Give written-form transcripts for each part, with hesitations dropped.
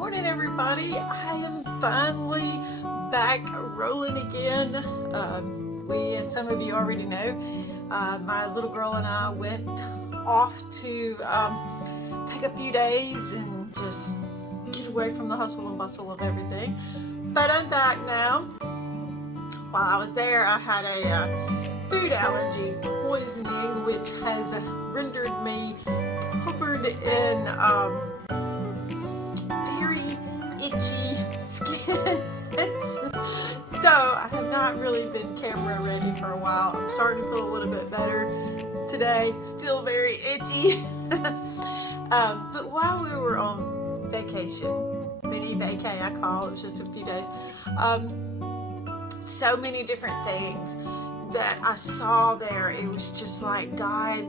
morning, everybody. I am finally back rolling again. As some of you already know, my little girl and I went off to take a few days and just get away from the hustle and bustle of everything. But I'm back now. While I was there, I had a food allergy poisoning, which has rendered me covered in very itchy skin. So I have not really been camera ready for a while. I'm starting to feel a little bit better today. Still very itchy. But while we were on vacation, mini vacay I call it, was just a few days, so many different things that I saw there. It was just like God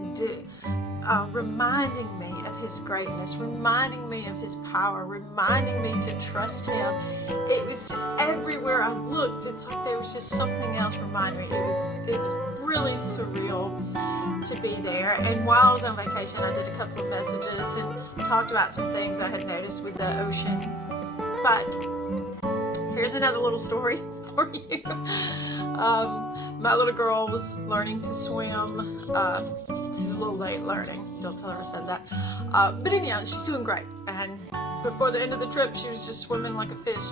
reminding me of His greatness, reminding me of His power, reminding me to trust Him. It was just everywhere I looked, it's like there was just something else reminding me. It was really surreal to be there. And while I was on vacation, I did a couple of messages and talked about some things I had noticed with the ocean. But here's another little story for you. My little girl was learning to swim. This is a little late learning. Don't tell her I said that. But anyhow, she's doing great. And before the end of the trip, she was just swimming like a fish.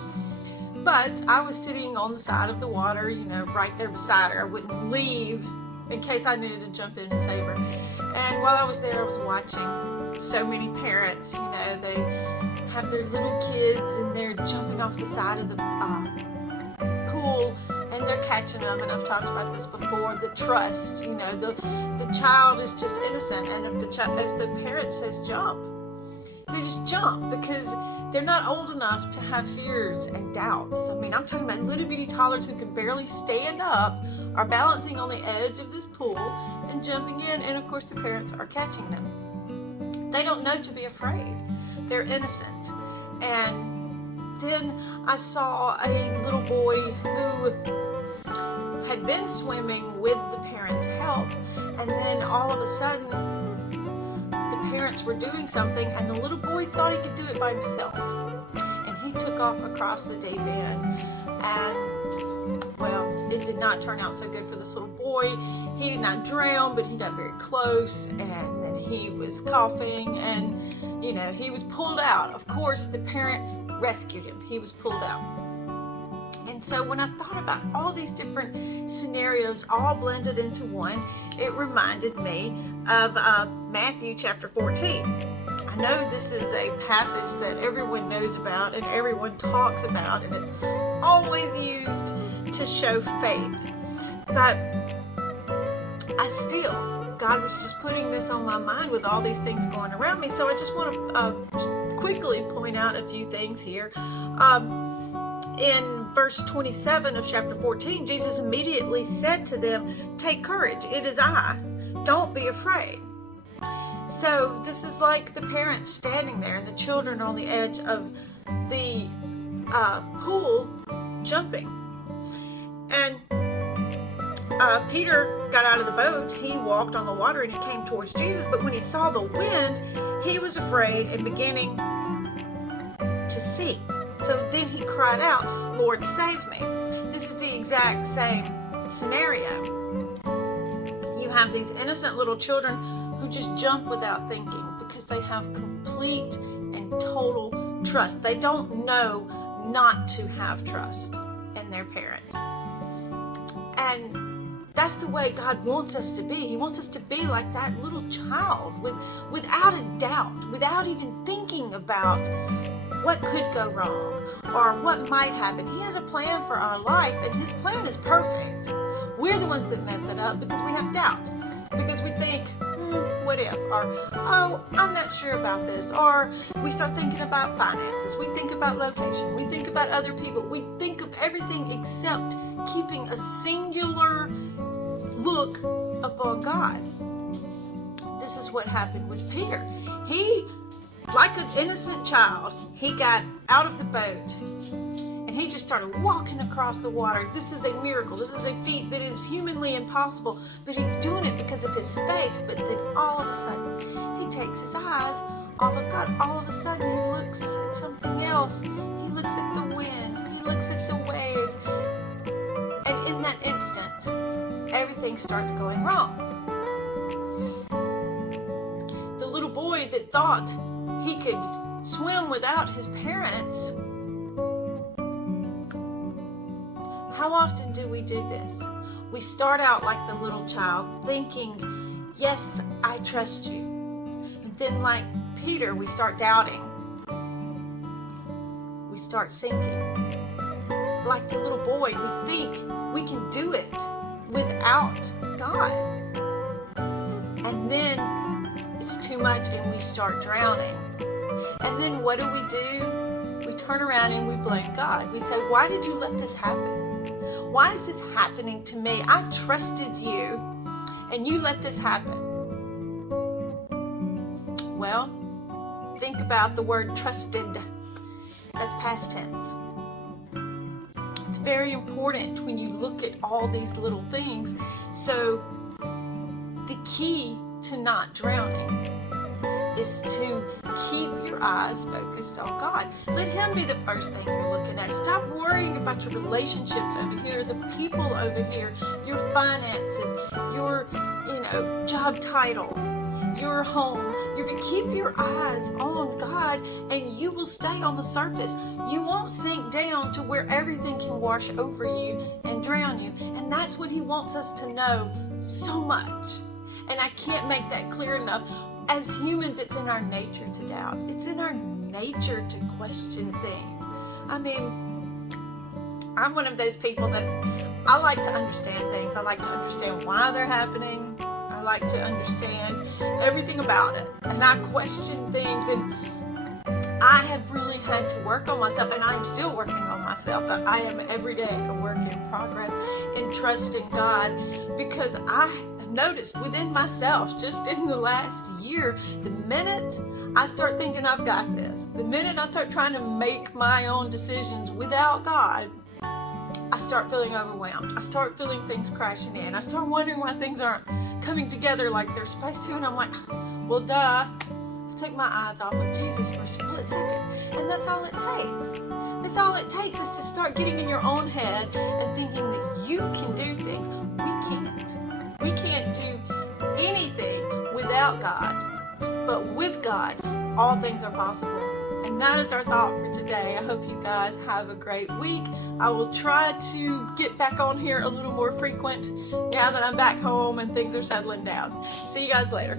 But I was sitting on the side of the water, right there beside her. I wouldn't leave in case I needed to jump in and save her. And while I was there, I was watching so many parents, they have their little kids and they're jumping off the side of the pool and they're catching them. And I've talked about this before, the trust, the child is just innocent. And if the parent says jump, they just jump because they're not old enough to have fears and doubts. I mean, I'm talking about little bitty toddlers who can barely stand up, are balancing on the edge of this pool and jumping in, and of course the parents are catching them. They don't know to be afraid. They're innocent. And then I saw a little boy who had been swimming with the parents' help, and then all of a sudden parents were doing something and the little boy thought he could do it by himself, and he took off across the deep end, and well, it did not turn out so good for this little boy. He did not drown, but he got very close, and then he was coughing, and he was pulled out. Of course, the parent rescued him. He was pulled out. And so when I thought about all these different scenarios all blended into one, it reminded me of Matthew chapter 14. I know this is a passage that everyone knows about and everyone talks about, and it's always used to show faith. But God was just putting this on my mind with all these things going around me. So I just want to quickly point out a few things here. In verse 27 of chapter 14, Jesus immediately said to them, "Take courage, it is I. Don't be afraid." So this is like the parents standing there and the children are on the edge of the pool jumping. And Peter got out of the boat. He walked on the water and he came towards Jesus. But when he saw the wind, he was afraid and beginning to sink. So then he cried out, "Lord, save me." This is the exact same scenario. You have these innocent little children who just jump without thinking because they have complete and total trust. They don't know not to have trust in their parent. And that's the way God wants us to be. He wants us to be like that little child without a doubt, without even thinking about what could go wrong or what might happen. He has a plan for our life, and His plan is perfect. We're the ones that mess it up because we have doubt, because we think, what if, or oh, I'm not sure about this, or we start thinking about finances, we think about location, we think about other people, we think of everything except keeping a singular look upon God. This is what happened with Peter. He, like an innocent child, he got out of the boat and he just started walking across the water. This is a miracle. This is a feat that is humanly impossible, but he's doing it because of his faith. But then all of a sudden, he takes his eyes off of God. All of a sudden, he looks at something else. else. He looks at the wind. He looks at the waves. And in that instant, everything starts going wrong. The little boy that thought he could swim without his parents. How often do we do this? We start out like the little child thinking, yes, I trust you. And then like Peter, we start doubting. We start sinking. Like the little boy, we think we can do it without God. And then it's too much and we start drowning. And then what do? We turn around and we blame God. We say, why did you let this happen? Why is this happening to me? I trusted you and you let this happen. Well, think about the word trusted. That's past tense. It's very important when you look at all these little things. So the key to not drowning is to keep your eyes focused on God. Let Him be the first thing you're looking at. Stop worrying about your relationships over here, the people over here, your finances, your, job title, your home. You're going to keep your eyes on God and you will stay on the surface. You won't sink down to where everything can wash over you and drown you. And that's what He wants us to know so much. And I can't make that clear enough. As humans, it's in our nature to doubt. It's in our nature to question things. I mean, I'm one of those people that I like to understand things. I like to understand why they're happening. I like to understand everything about it. And I question things. And I have really had to work on myself. And I'm still working on myself. I am every day a work in progress in trusting God, because I noticed within myself just in the last year, the minute I start thinking I've got this, the minute I start trying to make my own decisions without God, I start feeling overwhelmed. I start feeling things crashing in. I start wondering why things aren't coming together like they're supposed to. And I'm like, well, duh. I took my eyes off of Jesus for a split second. And that's all it takes. That's all it takes is to start getting in your own head and thinking that you can do things. We can't. We can't do anything without God, but with God, all things are possible. And that is our thought for today. I hope you guys have a great week. I will try to get back on here a little more frequent now that I'm back home and things are settling down. See you guys later.